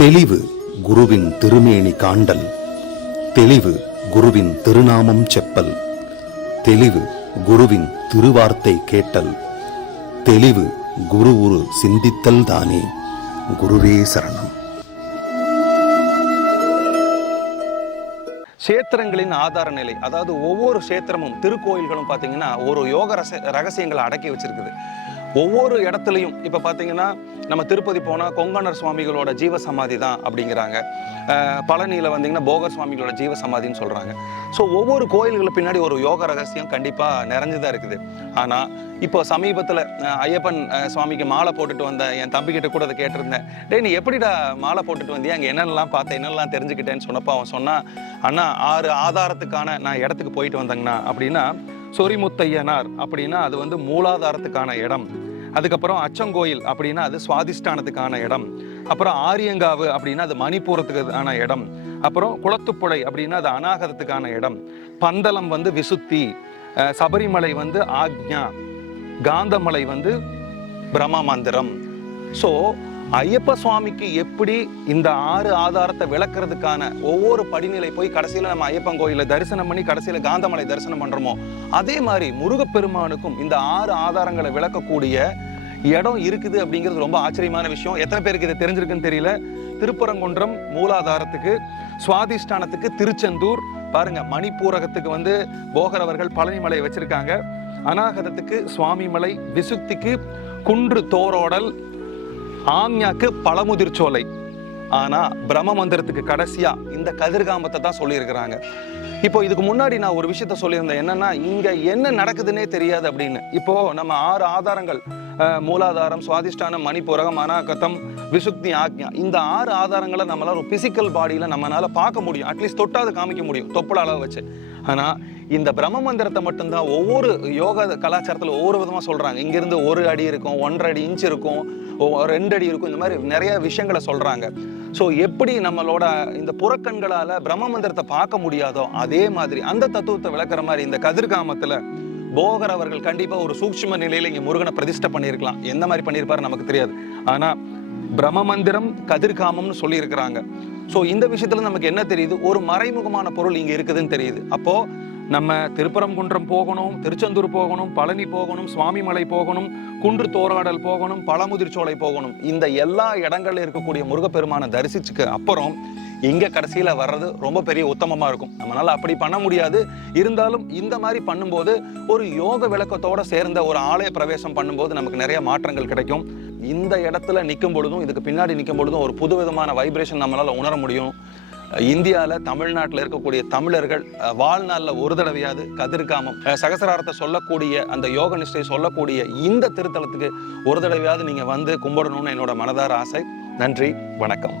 தெளிவு குருவின் திருமேனி காண்டல், தெளிவு குருவின் திருநாமம் செப்பல், தெளிவு குருவின் திருவார்த்தை கேட்டல், தெளிவு குரு உரு சிந்தித்தல் தானே. குருவே சரணம். கஷேத்திரங்களின் ஆதார நிலை, அதாவது ஒவ்வொரு கஷேத்திரமும் திருக்கோயில்களும் பார்த்தீங்கன்னா ஒரு யோக ரகசியங்களை அடக்கி வச்சிருக்குது. ஒவ்வொரு இடத்துலையும் இப்போ பார்த்தீங்கன்னா நம்ம திருப்பதி போனால் கொங்கணர் சுவாமிகளோட ஜீவ சமாதி தான் அப்படிங்கிறாங்க. பழனியில் வந்தீங்கன்னா போகர் சுவாமிகளோட ஜீவ சமாதின்னு சொல்கிறாங்க. ஸோ ஒவ்வொரு கோயில்களுக்கு பின்னாடி ஒரு யோக ரகசியம் கண்டிப்பாக நிறைஞ்சுதான் இருக்குது. ஆனால் இப்போ சமீபத்தில் ஐயப்பன் சுவாமிக்கு மாலை போட்டுட்டு வந்த என் தம்பிக்கிட்ட கூட அதை கேட்டிருந்தேன். டே, நீ எப்படிடா மாலை போட்டுட்டு வந்தியா, அங்கே என்னென்னலாம் பார்த்தேன், என்னென்னலாம் தெரிஞ்சுக்கிட்டேன்னு சொன்னப்போ அவன் சொன்னான், அண்ணா 6 ஆதாரத்துக்கான நான் இடத்துக்கு போயிட்டு வந்தேங்கண்ணா அப்படின்னா, சொரிமுத்தையனார் அப்படின்னா அது வந்து மூலாதாரத்துக்கான இடம். அதுக்கப்புறம் அச்சங்கோயில் அப்படின்னா அது சுவாதிஷ்டானத்துக்கான இடம். அப்புறம் ஆரியங்காவு அப்படின்னா அது மணிப்பூரத்துக்கான இடம். அப்புறம் குளத்துப்புழை அப்படின்னா அது அநாகதத்துக்கான இடம். பந்தளம் வந்து விசுத்தி, சபரிமலை வந்து ஆக்ஞா, காந்தமலை வந்து பிரம்ம மந்திரம். ஸோ ஐயப்ப சுவாமிக்கு எப்படி இந்த 6 ஆதாரத்தை விளக்குறதுக்கான ஒவ்வொரு படிநிலை போய் கடைசியில் நம்ம ஐயப்பன் கோயில தரிசனம் பண்ணி கடைசியில் காந்தமலை தரிசனம் பண்றோமோ, அதே மாதிரி முருகப்பெருமானுக்கும் இந்த 6 ஆதாரங்களை விளக்கக்கூடிய இடம் இருக்குது அப்படிங்கிறது ரொம்ப ஆச்சரியமான விஷயம். எத்தனை பேருக்கு இது தெரிஞ்சிருக்குன்னு தெரியல. திருப்பரங்குன்றம் மூலாதாரத்துக்கு, சுவாதிஷ்டானத்துக்கு திருச்செந்தூர் பாருங்க, மணிப்பூரகத்துக்கு வந்து போகர் அவர்கள் பழனிமலை வச்சிருக்காங்க, அநாகதத்துக்கு சுவாமிமலை, விசுத்திக்கு குன்று தோரோடல், ஆஞ்ஞாக்கு பழமுதிர்ச்சோலை. ஆனா பிரம்ம மந்திரத்துக்கு கடைசியா இந்த கதிர்காமத்தை தான் சொல்லியிருக்கிறாங்க. இப்போ இதுக்கு முன்னாடி நான் ஒரு விஷயத்த சொல்லியிருந்தேன், என்னன்னா இங்க என்ன நடக்குதுன்னே தெரியாது அப்படின்னு. இப்போ நம்ம 6 ஆதாரங்கள், மூலாதாரம், சுவாதிஷ்டானம், மணிப்பூரகம், அநாகதம், விசுக்தி, ஆக்ஞா, இந்த 6 ஆதாரங்களை நம்மளால ஒரு பிசிக்கல் பாடியில நம்மளால பார்க்க முடியும், அட்லீஸ்ட் தொட்டாது காமிக்க முடியும் தொப்புள அளவு வச்சு. ஆனா இந்த பிரம்ம மந்திரத்தை மட்டும்தான் ஒவ்வொரு யோக கலாச்சாரத்தில் ஒவ்வொரு விதமாக சொல்கிறாங்க. இங்கிருந்து 1 அடி இருக்கும், 1.5 இன்ச் இருக்கும், 2 அடி இருக்கும், இந்த மாதிரி நிறைய விஷயங்களை சொல்கிறாங்க. ஸோ எப்படி நம்மளோட இந்த புறக்கண்களால் பிரம்ம மந்திரத்தை பார்க்க முடியாதோ, அதே மாதிரி அந்த தத்துவத்தை விளக்குற மாதிரி இந்த கதிர்காமத்தில் போகர் அவர்கள் கண்டிப்பாக ஒரு சூக்ஷ்ம நிலையில் இங்கே முருகனை பிரதிஷ்டை பண்ணியிருக்கலாம். எந்த மாதிரி பண்ணியிருப்பாரு நமக்கு தெரியாது. ஆனால் பிரம்ம மந்திரம் கதிர்காமம்னு சொல்லி இருக்கிறாங்க. ஸோ இந்த விஷயத்துல நமக்கு என்ன தெரியுது, ஒரு மறைமுகமான பொருள் இங்கே இருக்குதுன்னு தெரியுது. அப்போ நம்ம திருப்பரங்குன்றம் போகணும், திருச்செந்தூர் போகணும், பழனி போகணும், சுவாமிமலை போகணும், குன்று தோராடல் போகணும், பழமுதிர்ச்சோலை போகணும். இந்த எல்லா இடங்கள்ல இருக்கக்கூடிய முருகப்பெருமானை தரிசிச்சுக்கு அப்புறம் இங்க கடைசியில வர்றது ரொம்ப பெரிய உத்தமமா இருக்கும். நம்மளால அப்படி பண்ண முடியாது. இருந்தாலும் இந்த மாதிரி பண்ணும்போது ஒரு யோக விளக்கத்தோட சேர்ந்த ஒரு ஆலய பிரவேசம் பண்ணும்போது நமக்கு நிறைய மாற்றங்கள் கிடைக்கும். இந்த இடத்துல நிற்கும் பொழுதும் இதுக்கு பின்னாடி நிற்கும் பொழுதும் ஒரு புதுவிதமான வைப்ரேஷன் நம்மளால உணர முடியும். இந்தியாவில் தமிழ்நாட்டில் இருக்கக்கூடிய தமிழர்கள் வாழ்நாளில் ஒரு தடவையாவது கதிர்காமம் சகசராரத்தை சொல்லக்கூடிய அந்த யோக நிஷ்டை சொல்லக்கூடிய இந்த திருத்தலத்துக்கு ஒரு தடவையாவது நீங்கள் வந்து கும்பிடணும்னு என்னோட மனதார ஆசை. நன்றி, வணக்கம்.